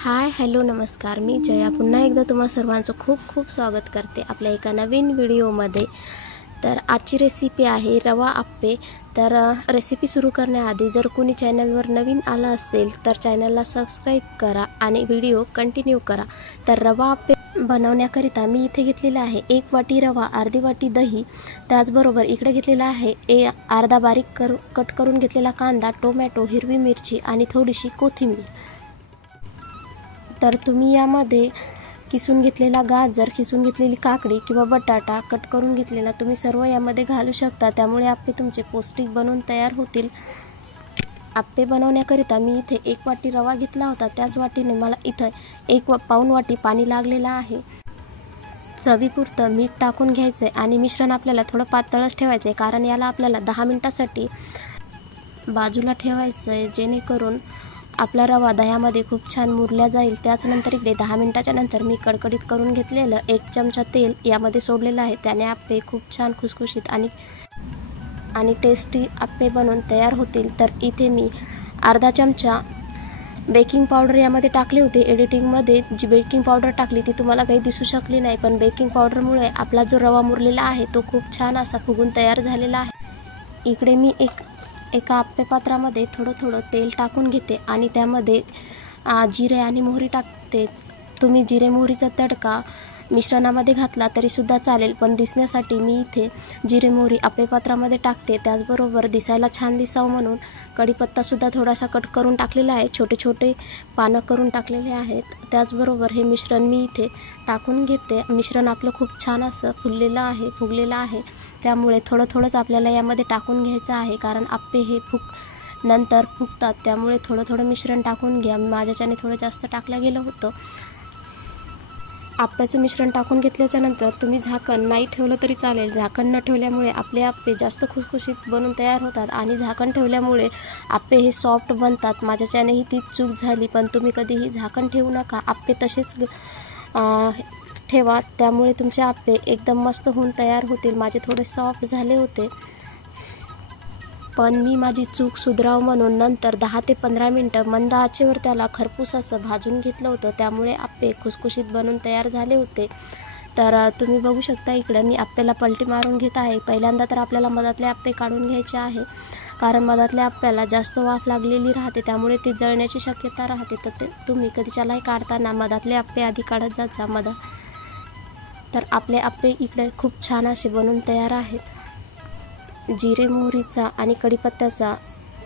Hi hello नमस्कार, मी जया पुन्हा एकदा तुम्हा सर्वांचं खूप खूप स्वागत करते आपल्या एका नवीन व्हिडिओमध्ये। तर आजची रेसिपी आहे रवा आप्पे। तर रेसिपी सुरू करण्याआधी जर कोणी चॅनलवर नवीन आला असेल तर चॅनलला सबस्क्राईब करा आणि व्हिडिओ कंटिन्यू करा। तर रवा आप्पे बनवण्याकरिता मी इथे घेतलेला आहे 1 वाटी रवा, अर्धी वाटी दही, त्याचबरोबर इकडे घेतलेला आहे अर्धा बारीक कट करून घेतलेला कांदा, टोमॅटो, हिरवी मिरची आणि थोडीशी कोथिंबीर। तर तुम्ही यामध्ये किसून घेतलेला गाजर, किसून घेतलेली काकडी किंवा बटाटा कट करून घेतलेला तुम्ही सर्व यामध्ये घालू शकता, त्यामुळे आप्पे तुमचे पौष्टिक बनून तयार होतील। आप्पे बनवण्याकरिता मी इथे 1 वाटी रवा घेतला होता, त्याच वाटीने मला इथे 1 पाऊण वाटी पाणी लागलेलं आहे। चवीपुरतं मीठ टाकून घ्यायचं आहे आणि मिश्रण आपल्याला थोडं पातळच ठेवायचं आहे, कारण याला आपल्याला 10 मिनिटांसाठी बाजूला ठेवायचं आहे, जेणेकरून आपला रवा दह्यामध्ये खूप छान मुरला जाईल। त्याचनंतर इकडे 10 मिनिटाच्या नंतर मी कडकडीत करून घेतलेलं 1 चमचा तेल यामध्ये सोडलेलं आहे, त्याने आप्पे खूप छान खुसखुशीत आणि टेस्टी आप्पे बनवून तयार होतील। तर इथे मी अर्धा चमचा बेकिंग पावडर यामध्ये टाकले होते। एडिटिंगमध्ये जी बेकिंग पावडर टाकली ती तुम्हाला काही दिसू शकली नाही, पण बेकिंग पावडरमुळे आपला जो रवा मुरलेला आहे तो खूप छान असा फुगून तयार झालेला आहे। इकडे मी एका आप्पे पात्रामध्ये थोडं तेल टाकून घेते आणि त्यामध्ये जिरे आणि मोहरी टाकते। तुम्ही जिरे मोहरीचा तडका मिश्रणामध्ये घातला तरी सुद्धा चालेल, पण दिसण्यासाठी मी इथे जिरे मोहरी आप्पे पात्रामध्ये टाकते। त्याचबरोबर दिसायला छान दिसावं म्हणून कढीपत्ता सुद्धा थोडासा कट करून टाकलेला आहे, छोटे छोटे पानं करून टाकलेले आहेत। त्याचबरोबर हे मिश्रण मी इथे टाकून घेते। मिश्रण आपलं खूप छान असं फुगलेलं आहे, त्यामुळे थोडंच आपल्याला यामध्ये टाकून घ्यायचं आहे, कारण आप्पे हे नंतर फुगतात, त्यामुळे थोडं मिश्रण टाकून घ्या। माझ्याच्याने थोडं जास्त टाकलं गेलं होतं। आप्प्याचं मिश्रण टाकून घेतल्याच्या नंतर तुम्ही झाकण नाही ठेवलं तरी चालेल। झाकण न ठेवल्यामुळे आपले आप्पे जास्त खुसखुशीत बनून तयार होतात आणि झाकण ठेवल्यामुळे आप्पे हे सॉफ्ट बनतात। माझ्याच्यानेही ती चूक झाली, पण तुम्ही कधीही झाकण ठेवू नका, आप्पे तसेच ठेवा, त्यामुळे तुमचे आप्पे एकदम मस्त होऊन तयार होतील। माझे थोडे सॉफ्ट झाले होते, पण मी माझी चूक सुधारावं म्हणून नंतर 10 ते 15 मिनिटं मंद आचेवर त्याला खरपूस असं भाजून घेतलं होतं, त्यामुळे आप्पे खुसखुशीत बनून तयार झाले होते। तर तुम्ही बघू शकता इकडं मी आप्प्याला पलटी मारून घेत आहे। पहिल्यांदा तर आपल्याला मधातले आप्पे काढून घ्यायचे आहे, कारण मधातल्या आप्प्याला जास्त वाफ लागलेली राहते, त्यामुळे ते जळण्याची शक्यता राहते। तर तुम्ही कधीच्यालाही काढताना मधातले आप्पे आधी काढत जात जा तर आपले आप्पे इकडे खूप छान असे बनून तयार आहेत। जिरे मोहरीचा आणि कढीपत्त्याचा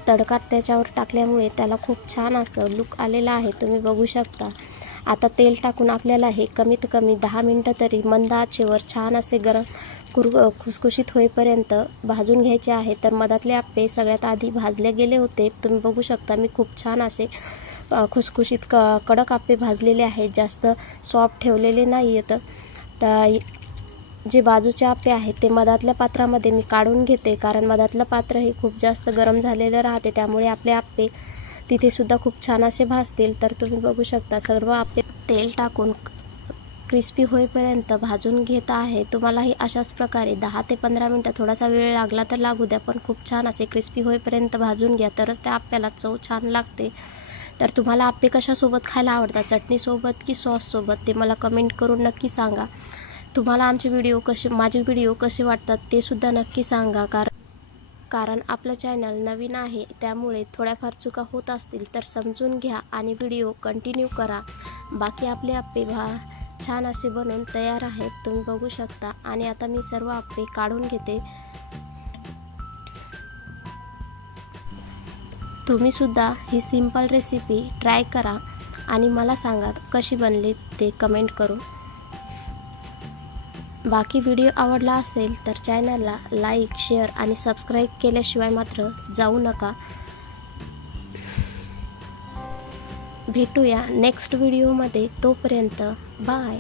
तडका त्याच्यावर टाकल्यामुळे त्याला खूप छान असं लुक आलेला आहे, तुम्ही बघू शकता। आता तेल टाकून आपल्याला हे कमीत कमी 10 मिनिटं तरी मंद आचेवर छान असे खुसखुशीत होईपर्यंत भाजून घ्यायचे आहे। तर मधातले आप्पे सगळ्यात आधी भाजले गेले होते, तुम्ही बघू शकता। मी खूप छान असे खुसखुशीत कडक आप्पे भाजलेले आहेत, जास्त सॉफ्ट ठेवलेले नाही आहेत। तर जे बाजूचे आप्पे आहेत ते मधातल्या पात्रामध्ये मी काढून घेते, कारण मधातलं पात्र हे खूप जास्त गरम झालेलं राहते, त्यामुळे आपले आप्पे तिथे सुद्धा खूप छान असे भाजतील। तर तुम्ही बघू शकता सर्व आप्पे तेल टाकून क्रिस्पी होईपर्यंत भाजून घेत आहे। तुम्हालाही अशाच प्रकारे 10 ते 15 मिनिटं, थोडासा वेळ लागला तर लागू द्या, पण खूप छान असे क्रिस्पी होईपर्यंत भाजून घ्या, तरच त्या आप्प्याला चव छान लागते। तर तुम्हाला आप्पे कशासोबत खायला आवडतात, चटणीसोबत की सॉससोबत, ते मला कमेंट करून नक्की सांगा। तुम्हाला माझे व्हिडिओ कसे वाटतात ते सुद्धा नक्की सांगा, कारण आपलं चॅनल नवीन आहे, त्यामुळे थोड्याफार चुका होत असतील तर समजून घ्या आणि व्हिडिओ कंटिन्यू करा। बाकी आपले आप्पे छान असे बनवून तयार आहेत, तुम्ही बघू शकता। आणि आता मी सर्व आप्पे काढून घेते। तुम्ही सुद्धा ही सिंपल रेसिपी ट्राय करा आणि मला सांगा कशी बनली ते कमेंट करून। बाकी व्हिडिओ आवडला असेल तर चॅनलला लाईक, शेअर आणि सबस्क्राईब केल्याशिवाय मात्र जाऊ नका। भेटूया नेक्स्ट व्हिडिओमध्ये, तोपर्यंत बाय।